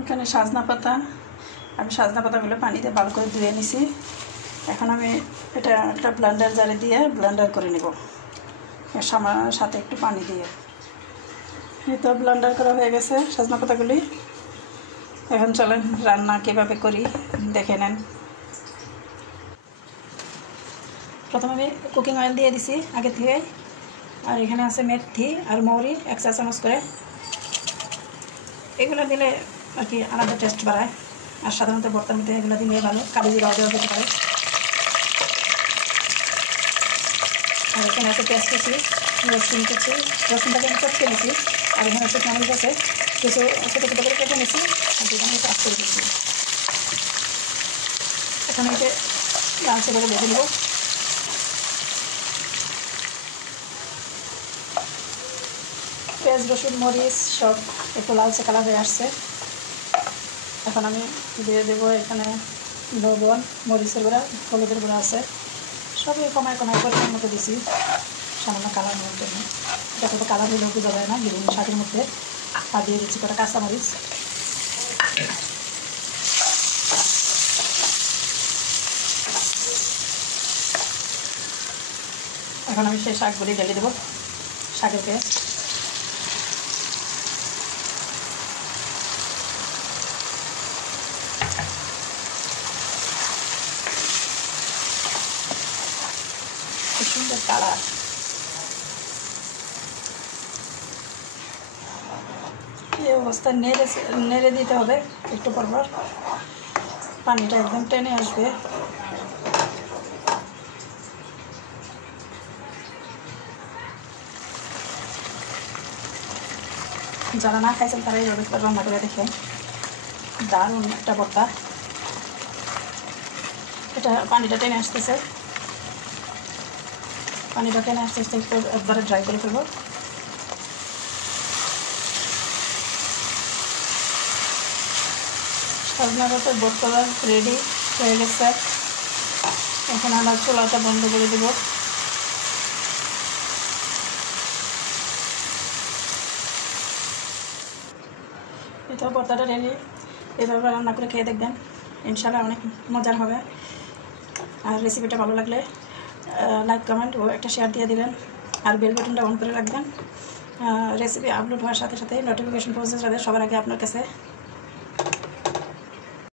এখানে সাজনা পাতা, আমি সাজনা পাতাগুলো পানিতে ভালো করে ধুয়ে নিছি। এখন আমি এটা একটা ব্লেন্ডার জারে দিয়ে ব্লেন্ডার করে নেব, এর সাথে একটু পানি দিয়ে। এই তো ব্লেন্ডার করা হয়ে গেছে সাজনা পাতাগুলি। এখন চলেন রান্না কীভাবে করি দেখে নেন। প্রথমে আমি কুকিং অয়েল দিয়ে দিছি আগে থেকে, আর এখানে আছে মেথি আর মৌরি 1 চা চামচ করে। এগুলো দিলে আর কি আলাদা টেস্ট বাড়ায়, আর সাধারণত ভর্তার মধ্যে এগুলো দিলে ভালো। কালো জিরাও দেওয়া যেতে পারে। আর এখানে আছে পেঁয়াজ কুচি, রসুন কুচি, রসুনটাকে আমি চটকে নিয়েছি। আর এখানে শুকনো মরিচ আছে, কিছু ছোটো ছোটো করে কেটে নিয়েছি, আর এখানে কাজ করে দিচ্ছি। এখানে এতে লালচে করে ভেজে নেব। পেঁয়াজ রসুন মরিচ সব একটু লালচে কালার হয়ে আসছে। এখন আমি দিয়ে দেবো এখানে লবণ, মরিচের গুঁড়া, হলুদের গুঁড়া আছে, সবই কমায় পরিমাণ মতো দিছি সামান্য কালার হওয়ার জন্য। যত কালার হলেও বোঝা যায় না বিভিন্ন শাকের মধ্যে। আর দিয়ে দিচ্ছি কটা কাঁচামরিচ। এখন আমি সেই শাকগুলি ঢেলে দেবো, শাকের পেস্ট। খুব সুন্দর কালার। এই অবস্থায় নেড়ে দিতে হবে একটু পরপর, পানিটা একদম টেনে আসবে। যারা না খাইছেন তারা এইভাবে রান্না করে দেখেন, দারুণ একটা ভর্তা। এটা পানিটা টেনে আসতেছে, পানিটা টেনে আসতে আসতে একটু একবারে ড্রাই করে ফেলবো। সাজনা পাতার ভর্তা রেডি হয়ে গেছে। এখন আমার চুলাটা বন্ধ করে দেব। এটা ভর্তাটা রেডি, এভাবে রান্না করে খেয়ে দেখবেন, ইনশাআল্লাহ অনেক মজার হবে। আর রেসিপিটা ভালো লাগলে লাইক কমেন্ট ও একটা শেয়ার দিয়ে দিবেন, আর বেল বাটনটা অন করে রাখবেন। রেসিপি আপলোড হওয়ার সাথে সাথে নোটিফিকেশন পৌঁছে যাবে সবার আগে আপনার কাছে।